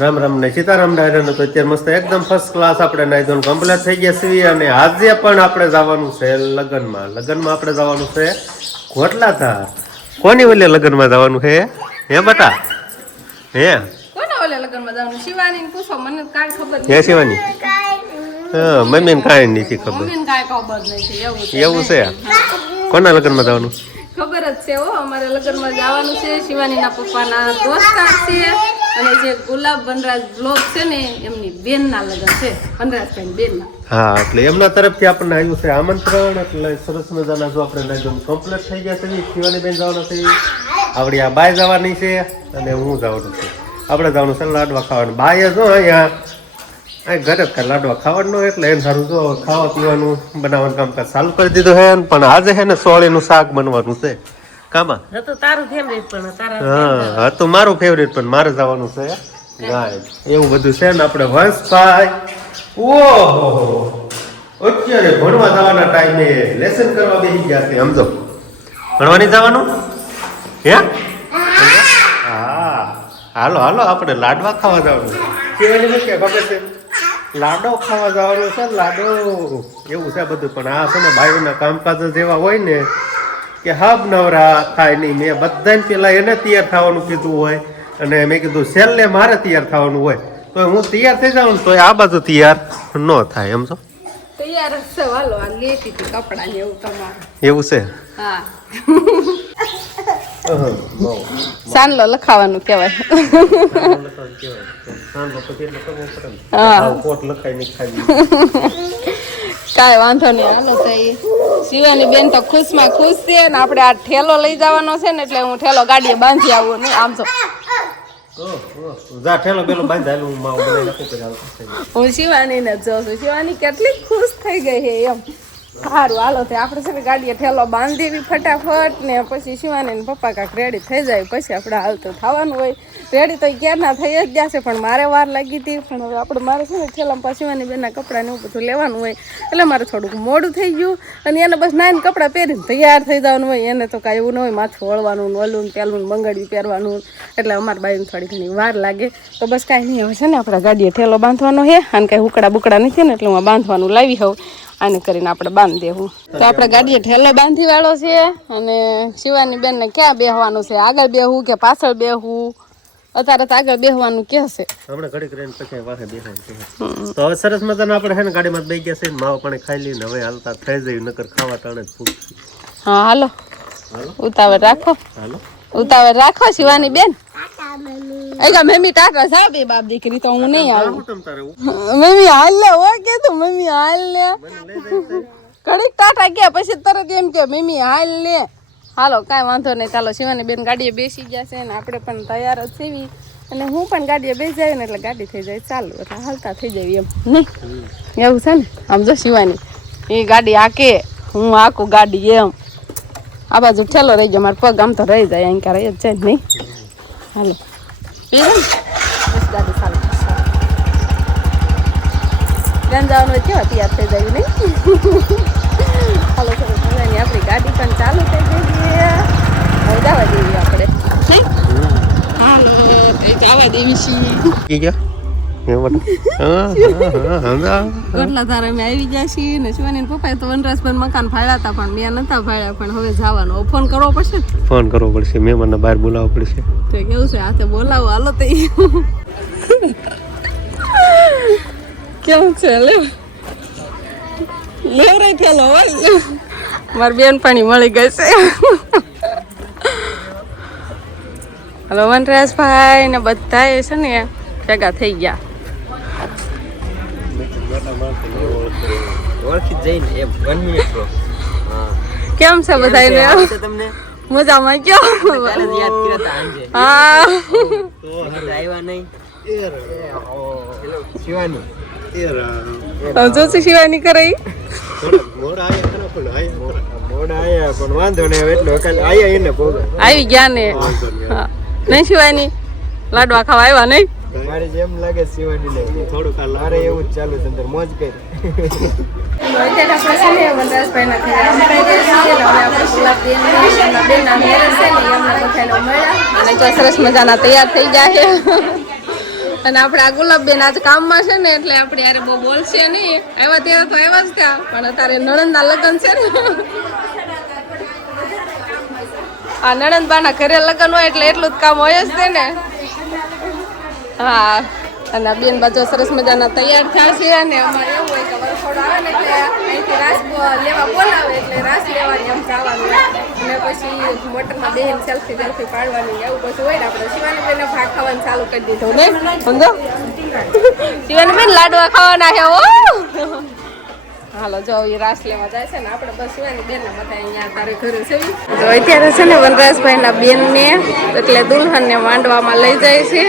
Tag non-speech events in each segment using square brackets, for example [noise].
રામ રામ ને સીતારામ ડાયરાનો તો અત્યારે મસ્ત એકદમ ફર્સ્ટ ક્લાસ આપણે નાઈ ધોઈને કમ્પ્લીટ થઈ ગયા છીએ અને આજે પણ આપણે જવાનું છે લગ્નમાં. લગ્નમાં આપણે જવાનું છે ઘોટલા થા કોની વલે લગ્નમાં જવાનું છે? હે બટા? હે? કોના ઓલે લગ્નમાં જવાનું? શિવાનીને પૂછો મને કાંઈ ખબર હે શિવાની? હા મમ્મીને કાંઈ નથી ખબર. મમ્મીને કાંઈ ખબર નથી એવું છે. કોના લગ્નમાં જવાનું? ખબર જ છે હો અમારે લગ્નમાં જવાનું છે. શિવાનીના પપ્પાના દોસ્તાર છે. અને જે ગુલાબ વનરાજ બ્લોગ છે ને, એમની બેનના લગ્ન છે વનરાજભાઈ બેનના. હા, એટલે એમના તરફથી આપણને આવ્યું છે આમંત્રણ, એટલે સરસ મજાના જો આપણે લગ્ન કમ્પ્લીટ થઈ ગયા છે શિવાની બેન જવાના છે આપણી આ બાય જવાની છે, અને હું જવાનું છું. આપણે જવાનું છે લાડવા ખાવાનું. બાય જો અહીંયા, અહીં ઘરે લાડવા ખાવાનું એટલે એમ સારું જો ખાવા પીવાનું, બનાવવાનું કામકાજ ચાલુ કરી દીધું છે, પણ આજે છે ને સોળીનું શાક બનવાનું છે. કામાં? હતું તારું ફેવરેટ પણ તારા હા હા તો મારું ફેવરેટ પણ મારે જવાનું છે. ગાય. એવું બધું છે ને આપણે વંશભાઈ. ઓહો અત્યારે ભણવા જવાના ટાઈમે લેસન કરવા બેસી ગયા છે સમજો. ભણવાની જવાનું? હે? હા. હાલો હાલો આપણે લાડવા ખાવા જવાનું કેવાની કે ખબર છે? લાડો ખાવા જવાનું છે લાડો. એવું છે બધું. પણ આ છે ને ભાઈઓના કામકાજ જેવા હોય ને કે હબ નવરા થાય નહીં. મેં બધાને પેલા એને તૈયાર થવાનું કીધું હોય અને મેં કીધું છેલ્લે મારે તૈયાર થવાનું હોય. તો હું તૈયાર થઈ જાઉં ને તો આ બાજુ તૈયાર ન થાય એમ છો? ને એવું છે. સાનલો લખાવાનું કહેવાય. હા. કોટ લખાઈ નહીં ખાઈ કાંઈ વાંધો નહીં હાલો તો શિવાની બેન તો ખુશમાં ખુશ છે ને આપણે આ ઠેલો લઈ જવાનો છે ને એટલે હું ઠેલો ગાડીએ બાંધી આવું ને આમ તો. હું શિવાની ને થઈ જોઉં છું. શિવાની કેટલી ખુશ થઈ ગઈ છે એમ. સારું હાલો, તે આપણે છે ને ગાડીએ ઠેલો બાંધી દેવી ફટાફટ ને પછી શિવાની પપ્પા કાંક રેડી થઈ જાય, પછી આપણે હાલતું થવાનું હોય. રેડી તો ક્યારના થઈ જ છે, પણ મારે વાર લાગી હતી, પણ હવે આપણે મારે છે ને ઠેલામાં પાછી શિવાની બેના કપડાને એવું બધું લેવાનું હોય. એટલે મારે થોડુંક મોડું થઈ ગયું અને એને બસ નાઈને કપડાં પહેરીને તૈયાર થઈ જવાનું હોય. એને તો કાંઈ એવું ન હોય, માથું વળવાનું ઓલું પેલું બંગડી પહેરવાનું. એટલે અમારા બાઈને થોડી ઘણી વાર લાગે. તો બસ કાંઈ નહીં, હવે છે ને આપણા ગાડીએ ઠેલો બાંધવાનો છે. અને કાંઈ ઉકડા બુકડા નથી ને એટલે હું બાંધવાનું લાવી હોઉં. આને કરીને આપણે બાંધી દેવું. તો આપણે ગાડીએ ઠેલો બાંધી વાળો છે અને શિવાની બેનને ક્યાં બેહવાનું છે? આગળ બેહવું કે પાછળ બેહવું અત્યારે તો આગળ બેહવાનું કે છે. આપણે ઘડીક રહીને પછી વાહે બેહવાનું તો હવે સરસ મજાના આપણે છે ને ગાડીમાં બેસી ગયા છે. માવા પાણી ખાઈ લઈને હવે હાલતા થઈ જઈએ નકર ખાવા ટાણે જ હા હાલો. હાલો. ઉતાવળ રાખો. હાલો. ઉતાવળ રાખો શિવાની બેન. અગા મમ્મી ટાટા સાહેબ એ બાપ દીકરી તો હું નહીં આવું. મમ્મી હાલ લે હો કે તું મમ્મી હાલ લે. કડીક ટાટા ગયા પછી તરત એમ કે મમ્મી હાલ લે. હાલો કાંઈ વાંધો નહીં ચાલો શિવાની બેન ગાડીએ બેસી ગયા છે ને આપણે પણ તૈયાર જ સેવી અને હું પણ ગાડીએ બેસી જાય ને એટલે ગાડી થઈ જાય ચાલુ એટલે હાલતા થઈ જાય એમ. નહીં? એવું છે ને? આમ જો શિવાની એ ગાડી આકે હું આખું ગાડી એમ. આ બાજુ ઠેલો રહી ગયો મારો પગ આમ તો રહી જાય અહીં રહી જ જાય જ નહીં. હાલો ને બસ ગાડી ચાલુ બેન જવાનું હોય કેવા તૈયાર થઈ જાય નહીં હાલો સરસ મજાની આપણી ગાડી પણ ચાલુ થઈ ગઈ હવે જવા દેવી આપણે હાલો જવા દેવી છીએ ગોટલા ધારા અમે આવી ગયા છીએ ને શિવાની પપ્પાએ તો વનરાજભાઈ મકાન ફાળ્યા હતા પણ મેં નતા ફાળ્યા પણ હવે જવાનો. ફોન કરવો પડશે ફોન કરવો પડશે મહેમાનને બહાર બોલાવવો પડશે. તો કેવું છે? હાથે બોલાવો હાલો તો કેવું છે? લેવ લેવ રહી થયેલો હોય મારી બેન પાણી મળી ગઈ છે. હલો વનરાજભાઈ ને બધા છે ને ભેગા થઈ ગયા. ઓળખી. જઈને એમ વન મિનિટ બ્રો કેમ છે બધા તમને મજામાં કયો કાલે જ યાદ કર્યા હા. તો આવ્યા નહીં. શિવાની. જો શિવાની કરે ઈ? મોડા આવ્યા ખરા પણ આયા મોડા આયા પણ વાંધો નહીં હવે એટલે કાલે આયા એને ભોગા આવી ગયા ને? નહીં શિવાની? લાડવા ખાવા આવ્યા નહીં? મારે જેમ લાગે શિવાની લે થોડુંક આ લારે એવું જ ચાલુ છે અંદર મોજ કરી. સરસ મજાના તૈયાર થઈ જાય અને આપણે આ ગુલાબબેન આજ કામમાં છે ને એટલે આપણે યારે બહુ બોલશે નહીં. આવ્યા ત્યારે તો આવ્યા જ ત્યાં પણ અત્યારે નણંદના લગ્ન છે ને. આ નણંદબાના ઘરે લગ્ન હોય એટલે એટલું જ કામ હોય જ છે ને. હા અને બેન બાજુ સરસ મજાના તૈયાર થયા છે અને અમારે એવું હોય કે વરસાદ આવે ને એટલે અહીંથી રાસ લેવા બોલાવે એટલે રાસ લેવાની એમ જવાનું અને પછી મોટરમાં બેન સેલ્ફી સેલ્ફી પાડવાની એવું બધું હોય ને આપણે શિવાની બેન ભાગ ખાવાનું ચાલુ કરી દીધું. ને સમજો? શિવાની બેન લાડવા ખાવાના છે ઓ હાલો જો એ રાસ લેવા જાય છે ને આપણે બસ બેન ને બધા અહીંયા તારે ઘરે છે તો અત્યારે છે ને વનરાજભાઈ ના બેન ને એટલે દુલ્હન ને માંડવામાં લઈ જાય છે.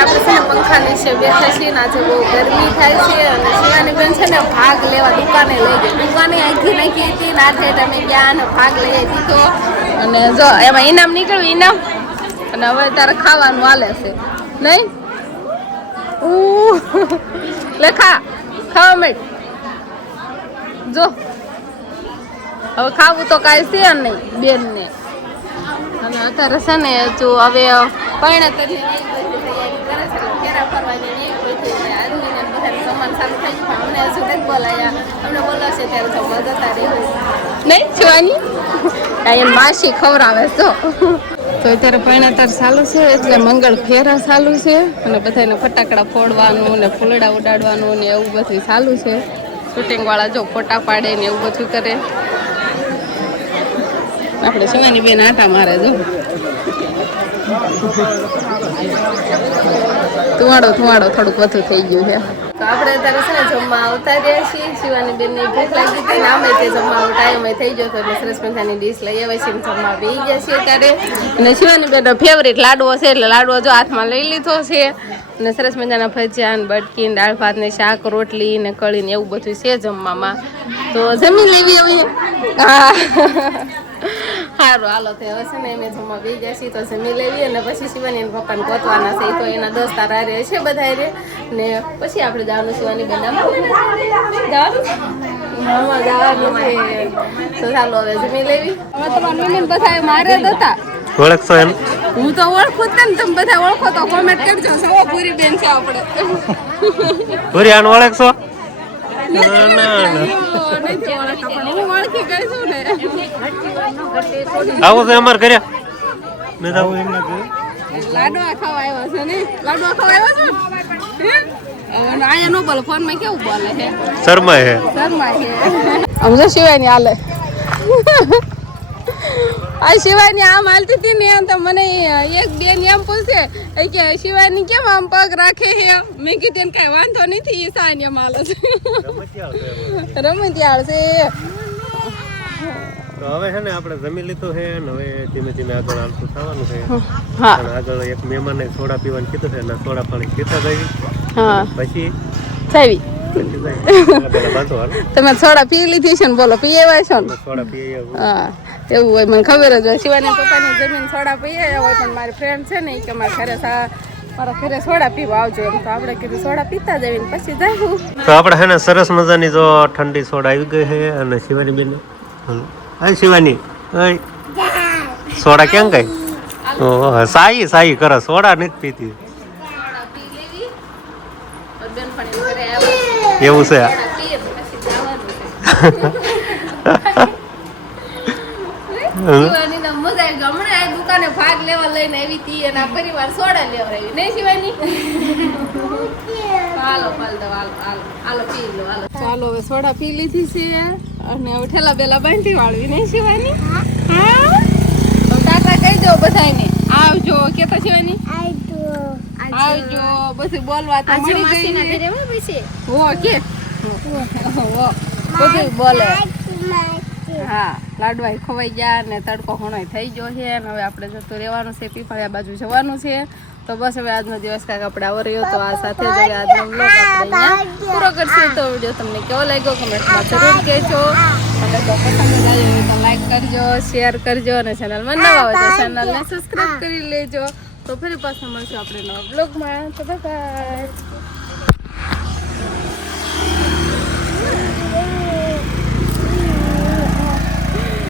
આપણે છે ને થાય છે અને બેન ને ભાગ લેવા દુકાને લઈ ગઈ. દુકાને અને ભાગ લઈ એમાં ઇનામ નીકળ્યું ઇનામ અને હવે તારે ખાવાનું હાલે છે. નહીં? લેખા ખાવા મેટ જો. હવે ખાવું તો કાંઈ છે નહીં, બેનને. અને અત્યારે છે ને જો હવે પરણત આદમીને બધાને સમાન ચાલુ થઈ ગયું અમને હજુ નથી બોલાયા. અમને બોલાવશે ત્યારે તો નહીં જોવાની? કાંઈ માસી ખવડાવે તો. તો અત્યારે પરણતર ચાલુ છે એટલે મંગળ ફેરા ચાલુ છે અને બધાને ફટાકડા ફોડવાનું ને ફૂલડા ઉડાડવાનું ને એવું બધું ચાલુ છે. શૂટિંગ વાળા જો ફોટા પાડે ને એવું બધું કરે. આપણે શિવાની બેન આટા મારે જો ધુવાડો ધુવાડો થોડુંક વધુ થઈ ગયું છે. તો આપણે અત્યારે છે ને જમવા આવતા રહ્યા છીએ. શિવાની બેનની ભૂખ લાગી હતી ને આમે તે જમવા ટાઈમ થઈ ગયો તો એટલે સરસ મજાની ડીશ લઈ આવે છે જમવા બેસી ગયા છીએ ત્યારે અને શિવાની બેન ફેવરેટ લાડવો છે એટલે લાડવો જો હાથમાં લઈ લીધો છે. અને સરસ મજાના ભજીયા ને બટકી દાળ ભાત ને શાક, રોટલી ને કળી ને એવું બધું છે જમવામાં. તો જમી લેવી હવે. હા. સારું હાલો તે હવે છે ને અમે જમવા બેસી ગયા છીએ તો જમી લેવી અને પછી શિવાની એના પપ્પાને ગોતવાના છે. તો એના દોસ્ત તારા રહે છે બધા રે ને પછી આપણે જવાનું શિવાની બનાવવાનું જવાનું? મામા જવાનું છે. તો ચાલો હવે જમી લેવી. હવે તમારા મમ્મી બધા મારે જ હતા. ઓળખશો એમ? હું તો ઓળખું જ ને તમે બધા ઓળખો તો કોમેન્ટ કરજો. સવો પૂરી બેન છે આપણે. પૂરી આને ઓળખશો? ના ના ના. હું ને આવું છે અમારે ઘરે. નથી આવું એમના ઘરે. લાડવા ખાવા આવ્યો છે ને? લાડવા ખાવા આવ્યો છો? ને હે? આયા નો બોલે. ફોનમાં કેવું બોલે છે? શર્મા હે. શર્મા છે આમ જો શિવાની હાલે. આ શિવાની આમ હાલતી હતી ને તો મને એક બેન એમ પૂછે કે શિવાની કેમ આમ પગ રાખે હે મેં કીધું એને કાંઈ વાંધો નથી એ સાની એમ હાલે છે. રમતી આવશે તો હવે છે ને આપણે જમી લીધું છે ને હવે ધીમે ધીમે આગળ હાલતું થવાનું છે. અને આગળ એક મહેમાને સોડા પીવાનું કીધું છે એટલે સોડા પાણી પીતા હા. પછી? થઈ જાય તમે સોડા પી લીધી છે ને બોલો પી આવ્યા છો ને? સોડા પીએ આવું. એવું હોય મને ખબર જ હોય. શિવાની પપ્પાની જમીન સોડા પીએ હોય પણ મારી ફ્રેન્ડ છે ને એ કે મારા ઘરે સા મારા ઘરે સોડા પીવા આવજો એમ. તો આપણે કીધું સોડા પીતા જઈએ પછી જવું તો આપણે ને સરસ મજાની જો ઠંડી સોડા આવી ગઈ છે અને શિવાની બેન હા શિવાની. ઓય. સોડા કેમ ગઈ? ઓહ, સાઈ સાઈ કરે સોડા નથી પીતી. એવું છે [laughs] સોડા પીએ તો પછી જવાનું છે શિવાની ને મજા આવી હમણાં આ દુકાને ભાગ લેવા લઈને આવી હતી અને આ પરિવાર સોડા લેવા આવી નહીં શિવાની? હાલો હાલો હાલો હાલો પી લો હાલો. ચાલો હવે સોડા પી લીધી છે. અને હવે ઠેલા બેલા બાંધી વાળવી. નહીં શિવાની? હા? તો ટાટા કહી દો બધાને આવજો. કે તો શિવાની? આવજો. બધું બોલવા તો મળી ગઈ ને. હો કે? હો. બધું બોલે. હા લાડવા ખવાઈ ગયા ને તડકો ઘણો થઈ ગયો છે અને હવે આપણે જતું રહેવાનું છે, પીપળિયા બાજુ જવાનું છે. તો બસ હવે આજનો દિવસ કાંઈક આપણે આવો રહ્યો તો આ સાથે જ હવે આજનો બ્લોગ આપણે અહીંયા પૂરો કરશે. તો વીડિયો તમને કેવો લાગ્યો કમેન્ટમાં જરૂર કહેજો. અને તો પસંદ તો લાઈક કરજો, શેર કરજો અને ચેનલમાં નવા હોય તો ચેનલને સબસ્ક્રાઈબ કરી લેજો. તો ફરી પાછા મળશું આપણે નવા બ્લોગમાં તો બાય